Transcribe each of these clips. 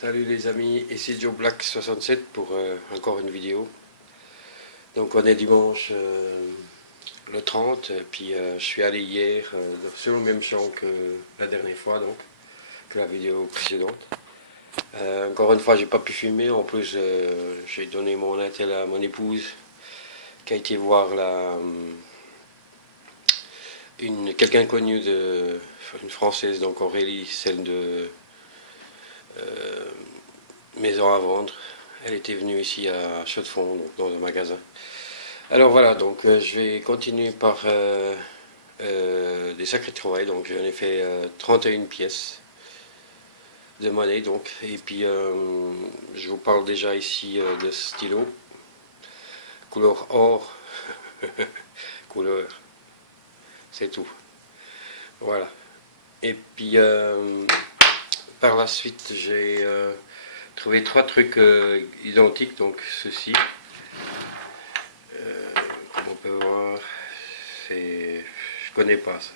Salut les amis, ici Joe Black 67 pour encore une vidéo. Donc on est dimanche le 30, et puis je suis allé hier sur le même champ que la dernière fois, donc que la vidéo précédente. Encore une fois j'ai pas pu filmer, en plus j'ai donné mon attel à mon épouse qui a été voir quelqu'un connu une française, donc Aurélie, celle de Maison à vendre. Elle était venue ici à Chaux-de-Fonds, donc dans un magasin. Alors voilà, donc je vais continuer par des sacrés trouvailles. Donc j'en ai fait 31 pièces de monnaie, donc. Et puis je vous parle déjà ici de stylo. Couleur or. Couleur. C'est tout. Voilà. Et puis par la suite, j'ai trouvé trois trucs identiques, donc ceci. Comme on peut voir, je connais pas ça.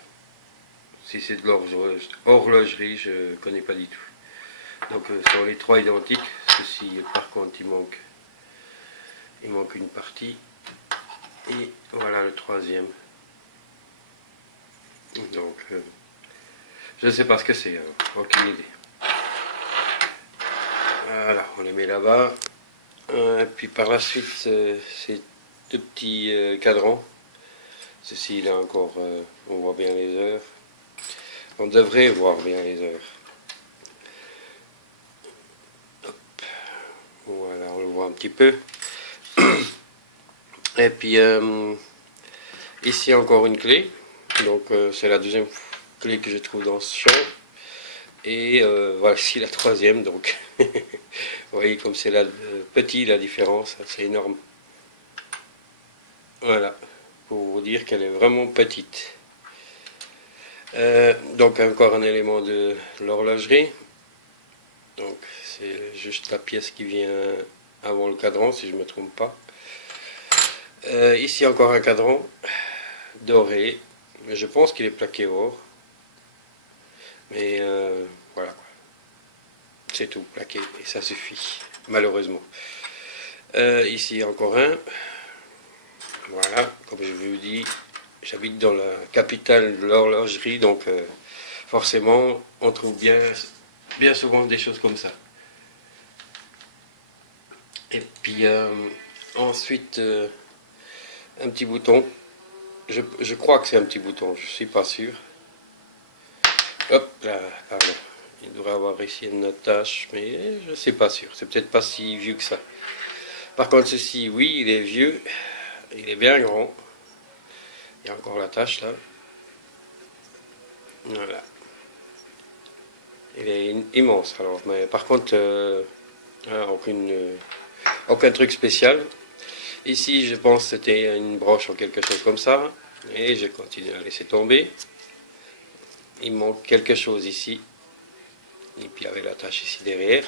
Si c'est de l'horlogerie, je connais pas du tout. Donc sont les trois identiques. Ceci, par contre, il manque une partie. Et voilà le troisième. Donc je ne sais pas ce que c'est, aucune idée. Voilà, on les met là-bas. Et puis par la suite, c'est deux petits cadrans. Ceci, là encore, on voit bien les heures. On devrait voir bien les heures. Hop. Voilà, on le voit un petit peu. Et puis ici encore une clé. Donc c'est la deuxième clé que je trouve dans ce champ. Et voici la troisième. Donc vous voyez comme c'est petit la différence, c'est énorme. Voilà, pour vous dire qu'elle est vraiment petite. Donc encore un élément de l'horlogerie. Donc c'est juste la pièce qui vient avant le cadran, si je ne me trompe pas. Ici encore un cadran doré. Je pense qu'il est plaqué or. Mais voilà. C'est tout, plaqué. Et ça suffit, malheureusement. Ici encore un. Voilà, comme je vous dis, j'habite dans la capitale de l'horlogerie, donc forcément, on trouve bien souvent des choses comme ça. Et puis ensuite, un petit bouton. Je crois que c'est un petit bouton, je suis pas sûr. Hop là, pardon. Il devrait avoir ici une attache, mais je ne suis pas sûr. C'est peut-être pas si vieux que ça. Par contre, ceci, oui, il est vieux. Il est bien grand. Il y a encore l'attache là. Voilà. Il est immense alors. Mais par contre, aucun truc spécial. Ici, je pense que c'était une broche ou quelque chose comme ça. Et je continue à laisser tomber. Il manque quelque chose ici. Et puis il y avait l'attache ici derrière.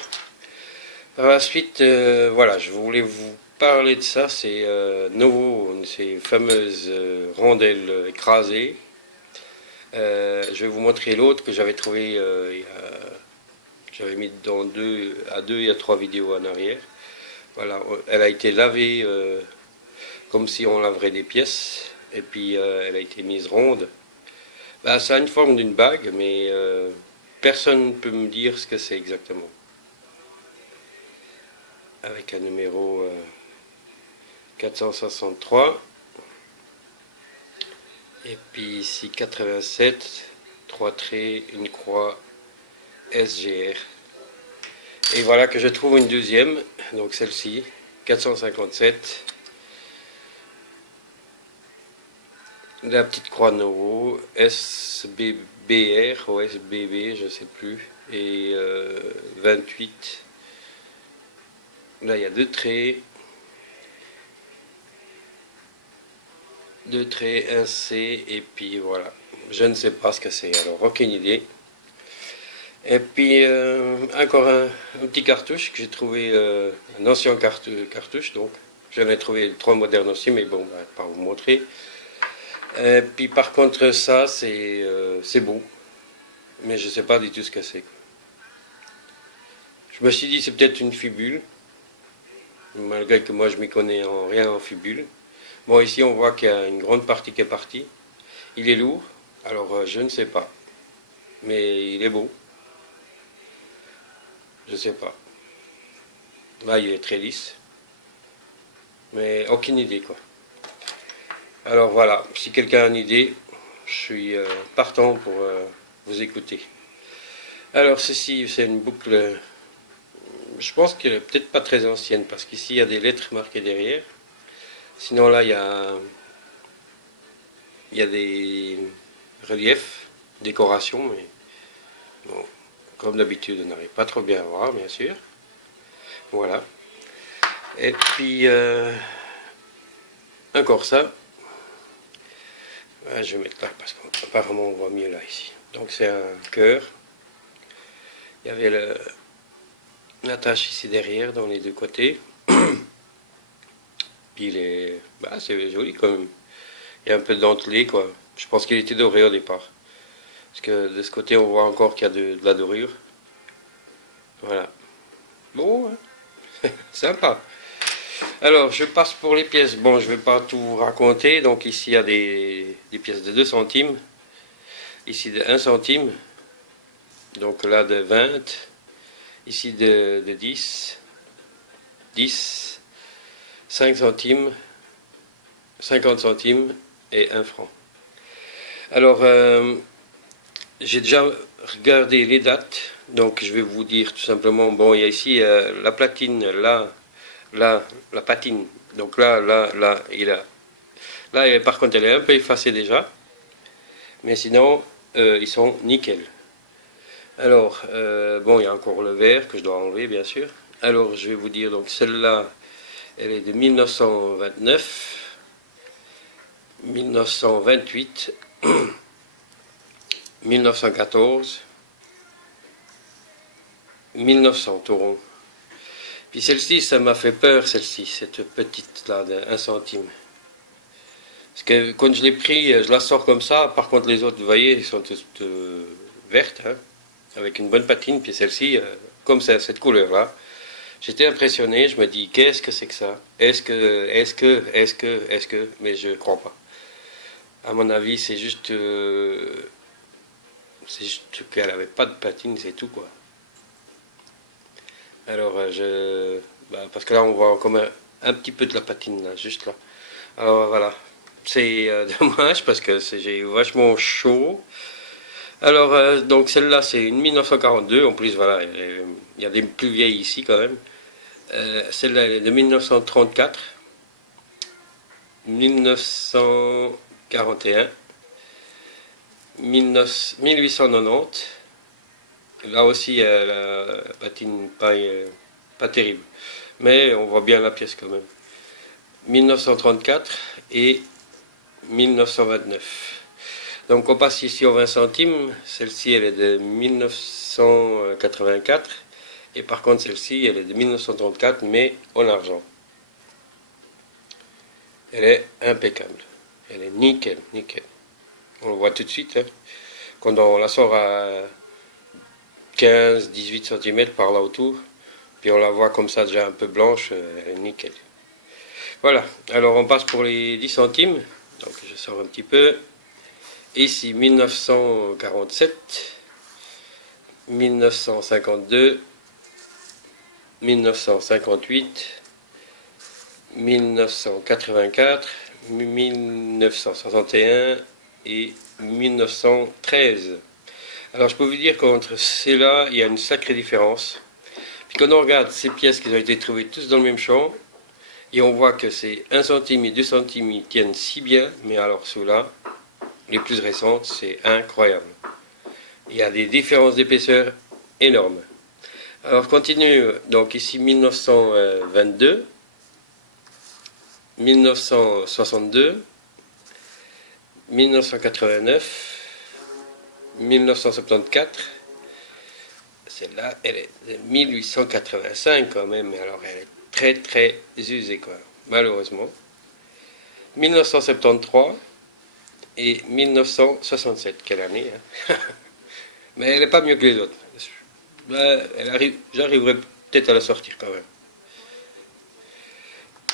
Par la suite, voilà, je voulais vous parler de ça. C'est nouveau, ces fameuses rondelles écrasées. Je vais vous montrer l'autre que j'avais trouvé, j'avais mis dans deux et à trois vidéos en arrière. Voilà, elle a été lavée comme si on laverait des pièces. Et puis elle a été mise ronde. Ben, ça a une forme d'une bague, mais personne ne peut me dire ce que c'est exactement. Avec un numéro 463. Et puis ici 87, 3 traits, une croix, SGR. Et voilà que je trouve une deuxième, donc celle-ci, 457. La petite croix Novo, SBBR ou SBB, je ne sais plus, et 28. Là, il y a deux traits, un C, et puis voilà. Je ne sais pas ce que c'est, alors aucune idée. Et puis encore un petit cartouche que j'ai trouvé, un ancien cartouche, donc j'en ai trouvé trois modernes aussi, mais bon, pas vous montrer. Et puis par contre ça c'est beau, mais je sais pas du tout ce que c'est. Je me suis dit c'est peut-être une fibule, malgré que moi je m'y connais en rien en fibule. Bon, ici on voit qu'il y a une grande partie qui est partie. Il est lourd, alors je ne sais pas. Mais il est beau. Je sais pas. Là il est très lisse. Mais aucune idée quoi. Alors voilà, si quelqu'un a une idée, je suis partant pour vous écouter. Alors ceci, c'est une boucle, je pense qu'elle est peut-être pas très ancienne, parce qu'ici il y a des lettres marquées derrière. Sinon là il y a des reliefs, décorations, mais bon, comme d'habitude on n'arrive pas trop bien à voir, bien sûr. Voilà. Et puis encore ça. Je vais mettre là parce qu'apparemment on voit mieux là ici. Donc c'est un cœur. Il y avait l'attache ici derrière dans les deux côtés. Puis c'est joli quand même. Il y a un peu de dentelé quoi. Je pense qu'il était doré au départ. Parce que de ce côté on voit encore qu'il y a de la dorure. Voilà. Bon, hein. Sympa. Alors je passe pour les pièces. Bon, je ne vais pas tout raconter. Donc ici il y a des pièces de 2 centimes. Ici de 1 centime. Donc là de 20. Ici de 10. 10. 5 centimes. 50 centimes et 1 franc. Alors j'ai déjà regardé les dates. Donc je vais vous dire tout simplement. Bon, il y a ici la platine là. Là, la patine. Donc là, par contre, elle est un peu effacée déjà. Mais sinon, ils sont nickel. Alors, bon, il y a encore le verre que je dois enlever, bien sûr. Alors, je vais vous dire, donc celle-là, elle est de 1929, 1928, 1914, 1900 taureaux. Puis celle-ci, ça m'a fait peur, celle-ci, cette petite-là de 1 centime. Parce que quand je l'ai pris, je la sors comme ça. Par contre, les autres, vous voyez, ils sont toutes vertes, hein, avec une bonne patine. Puis celle-ci, comme ça, cette couleur-là, j'étais impressionné. Je me dis, qu'est-ce que c'est que ça? Est-ce que, mais je crois pas. À mon avis, c'est juste qu'elle avait pas de patine, c'est tout, quoi. Alors, parce que là, on voit comme un petit peu de la patine, là, juste là. Alors, voilà. C'est dommage parce que j'ai eu vachement chaud. Alors, donc celle-là, c'est une 1942. En plus, voilà, il y a des plus vieilles ici quand même. Celle-là, elle est de 1934, 1941, 1890. Là aussi, la patine pas terrible. Mais on voit bien la pièce quand même. 1934 et 1929. Donc on passe ici aux 20 centimes. Celle-ci, elle est de 1984. Et par contre, celle-ci, elle est de 1934, mais en argent. Elle est impeccable. Elle est nickel, nickel. On le voit tout de suite. Hein. Quand on la sort à 15-18 cm par là autour, puis on la voit comme ça déjà un peu blanche, elle est nickel. Voilà, alors on passe pour les 10 centimes. Donc je sors un petit peu. Ici 1947, 1952, 1958, 1984, 1961 et 1913. Alors je peux vous dire qu'entre ces-là, il y a une sacrée différence. Puis quand on regarde ces pièces qui ont été trouvées tous dans le même champ, et on voit que c'est 1 centime et 2 centimes, ils tiennent si bien, mais alors ceux-là, les plus récentes, c'est incroyable. Il y a des différences d'épaisseur énormes. Alors je continue, donc ici 1922, 1962, 1989, 1974, celle-là, elle est de 1885 quand même, mais alors elle est très très usée quoi, malheureusement. 1973 et 1967, quelle année, hein. Mais elle n'est pas mieux que les autres. j'arriverai peut-être à la sortir quand même.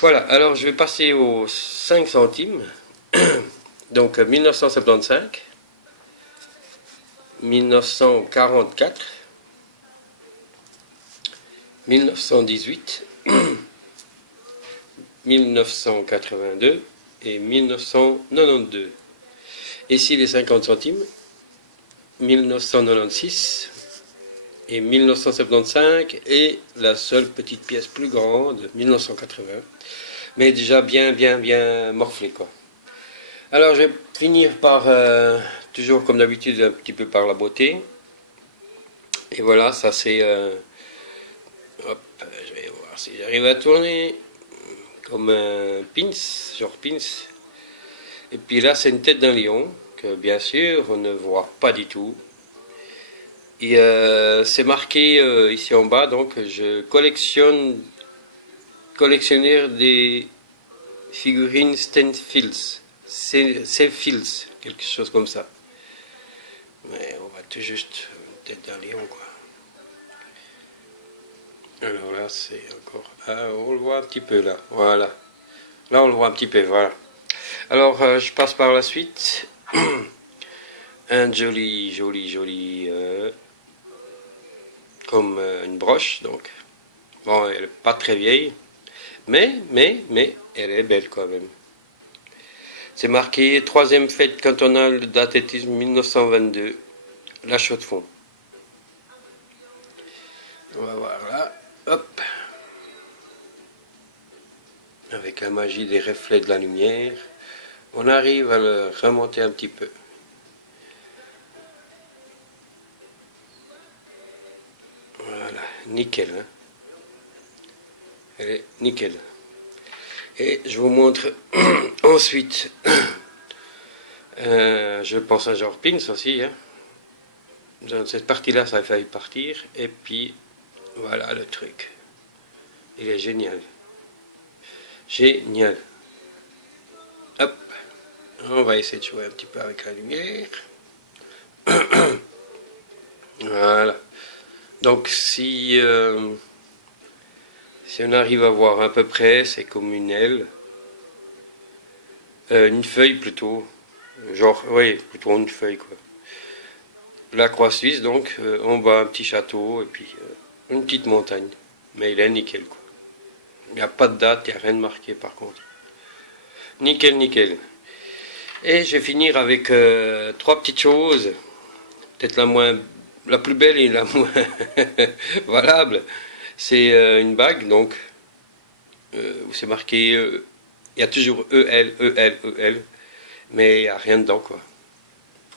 Voilà, alors je vais passer aux 5 centimes. Donc 1975, 1944, 1918, 1982 et 1992. Ici les 50 centimes, 1996 et 1975 et la seule petite pièce plus grande, 1980, mais déjà bien morflé quoi. Alors je vais finir par, toujours comme d'habitude, un petit peu par la beauté. Et voilà, ça c'est... hop, je vais voir si j'arrive à tourner comme un pins, genre pins. Et puis là c'est une tête d'un lion, que bien sûr on ne voit pas du tout. Et c'est marqué ici en bas, donc je collectionneur des figurines Stenfils. C'est Fils, quelque chose comme ça. Mais on va tout juste une tête d'un lion quoi. Alors là c'est encore... Ah, on le voit un petit peu là, voilà. Là on le voit un petit peu, voilà. Alors je passe par la suite. Un joli comme une broche donc. Bon, elle n'est pas très vieille, mais elle est belle quand même. C'est marqué troisième fête cantonale d'athlétisme 1922, la chaux de fond. On va voir là, hop, avec la magie des reflets de la lumière, on arrive à le remonter un petit peu. Voilà, nickel, hein. Elle est nickel. Et je vous montre ensuite, je pense à George Pins aussi, hein. Dans cette partie-là, ça a failli partir, et puis voilà le truc. Il est génial. Génial. Hop. On va essayer de jouer un petit peu avec la lumière. Voilà. Donc si on arrive à voir à peu près, c'est comme une aile. Une feuille plutôt. Genre, oui, plutôt une feuille quoi. La croix suisse, donc, en bas un petit château, et puis une petite montagne. Mais il est nickel quoi. Il n'y a pas de date, il n'y a rien de marqué par contre. Nickel. Et je vais finir avec trois petites choses. Peut-être la plus belle et la moins valable. C'est une bague, donc, où c'est marqué, il y a toujours EL, mais il n'y a rien dedans, quoi.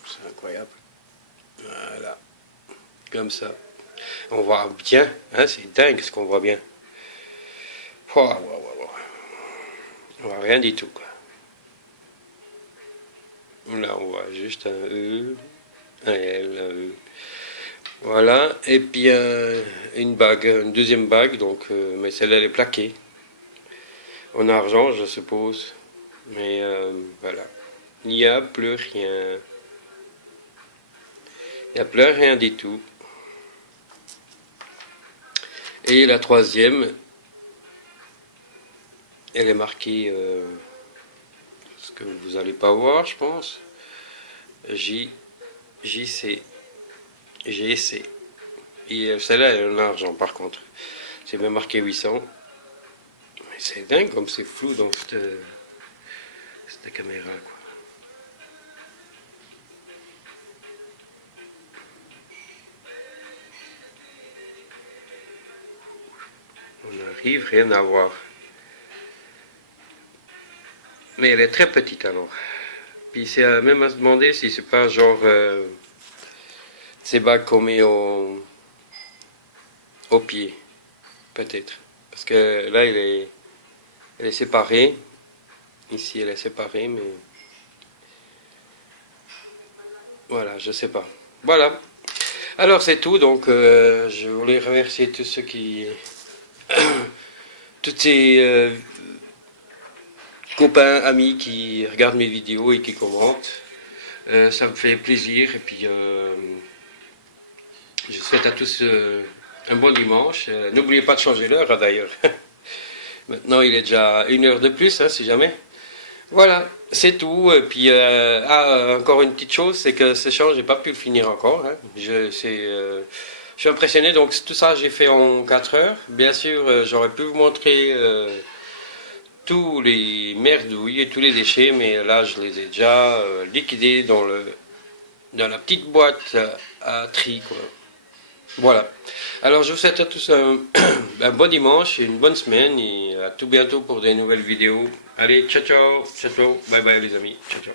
C'est incroyable. Voilà. Comme ça. On voit bien, hein, c'est dingue ce qu'on voit bien. On voit rien du tout, quoi. Là, on voit juste un E, un L, un E. Voilà, et puis une bague, une deuxième bague, donc, mais celle-là elle est plaquée. En argent, je suppose. Mais voilà. Il n'y a plus rien. Il n'y a plus rien du tout. Et la troisième, elle est marquée, ce que vous n'allez pas voir, je pense. JC. GC. Et celle-là, elle est en argent, par contre. C'est même marqué 800. Mais c'est dingue comme c'est flou dans cette caméra, quoi. On n'arrive rien à voir. Mais elle est très petite alors. Puis c'est même à se demander si c'est pas genre ces bagues qu'on met au pied. Peut-être. Parce que là elle est séparée. Ici elle est séparée, mais voilà, je sais pas. Voilà. Alors c'est tout, donc je voulais remercier tous ceux qui... tous ces copains, amis qui regardent mes vidéos et qui commentent. Ça me fait plaisir, et puis Je souhaite à tous un bon dimanche. N'oubliez pas de changer l'heure, d'ailleurs. Maintenant, il est déjà 1 heure de plus, hein, si jamais. Voilà, c'est tout. Et puis, encore une petite chose, c'est que ce chant, j'ai pas pu le finir encore. Hein. Je suis impressionné. Donc, tout ça, j'ai fait en 4 heures. Bien sûr, j'aurais pu vous montrer tous les merdouilles et tous les déchets, mais là, je les ai déjà liquidés dans la petite boîte à tri, quoi. Voilà. Alors, je vous souhaite à tous un bon dimanche et une bonne semaine et à tout bientôt pour des nouvelles vidéos. Allez, ciao, ciao, ciao, ciao, bye bye les amis, ciao, ciao.